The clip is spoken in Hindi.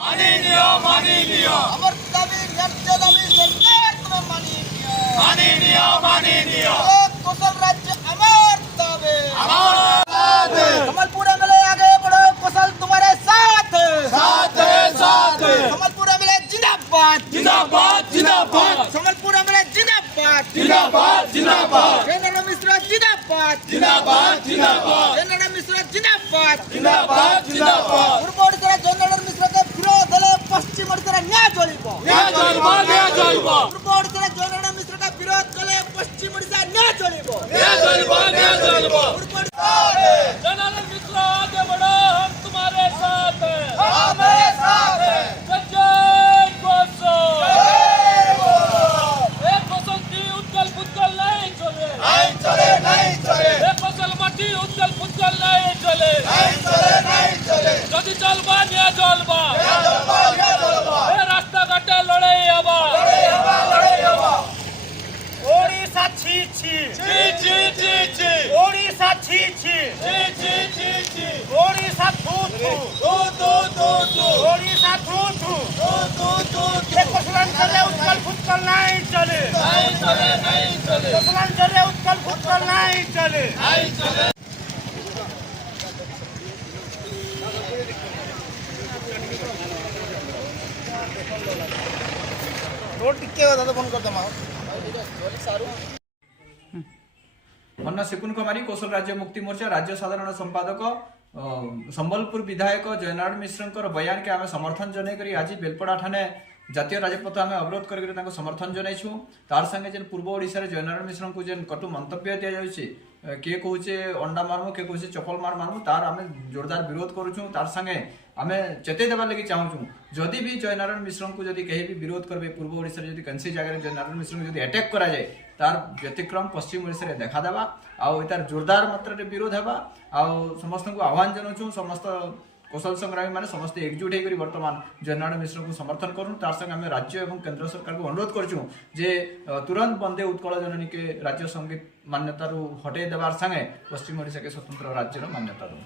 माननीय अमर दाबी राज्य दाबी सरकार तुम्हें माननीय कुशल राज्य अमर दाबी कमलपुर एमएलए आगे बढ़ो कुशल तुम्हारे साथ कमलपुर एमएलए जिंदाबाद कमलपुर एमएलए जिंदाबाद जनरल मिश्रा जिंदाबाद जनरल मिश्रा जिंदाबाद पूर्व ओडिशा जनरल मिश्रा के विरोध हेले पश्चिम ओडिशा न्याय चलिब पूर्व ओडिशा जनरल मिश्रा का विरोध कले पश्चिम ओडिशा न्याय चलिब जनरल मिश्रा आगे बढ़ो हम तुम्हारे साथ हैं जय कोसल की उत्कल पुत्कल नहीं चले कोसल माटी उत्कल पुत्कल नहीं चले যদি চলবা নিয়ে চলবা রাস্তা ঘাটে লড়াই হবা ओडिशा छी छी ओडिशा छी छी ओडिशा थू थू ओडिशा थू थू ये कोसलांचले उत्कल फुटकल नहीं चले कोसलांचले उत्कल फुटकल नहीं चले मन्ना सिकुन कुमारी कौशल राज्य मुक्ति मोर्चा राज्य साधारण संपादक संबलपुर विधायक जयनारायण मिश्र बयान के आम समर्थन जनई आज बेलपड़ा ठाने जातीय राजपथ आम अवरोध कर समर्थन जनईछु तार संगे जेन पूर्व ओडिशा जयनारायण मिश्र को जेन कटु मंतव्य दि जाऊँगी किए कहे अंडा मारमु किए कहे चपल मारमु तार आम जोरदार विरोध करुँ तार संगे आम चेते देवार लगी चाहूँ जदि भी जयनारायण मिश्र को जदि कहीं भी विरोध करेंगे पूर्व ओडिशा जदि कैंसी जगह जयनारायण मिश्र को जदि अटैक करा जाए तार व्यतिक्रम पश्चिम ओडिशा देखादेवा आर जोरदार मात्रा विरोध है समस्त को आह्वान जनाऊँ समस्त कौशल संग्रामी मैंने समस्त एकजुट होकर बर्तमान जयनारायण मिश्र को समर्थन करूँ तार संगे आम राज्य और केंद्र सरकार को अनुरोध करूँ जे तुरंत वंदे उत्कल जननी के राज्य संगीत मान्यता हटे देवार संगे पश्चिम ओडिशा के स्वतंत्र राज्यर मान्यता दूँ।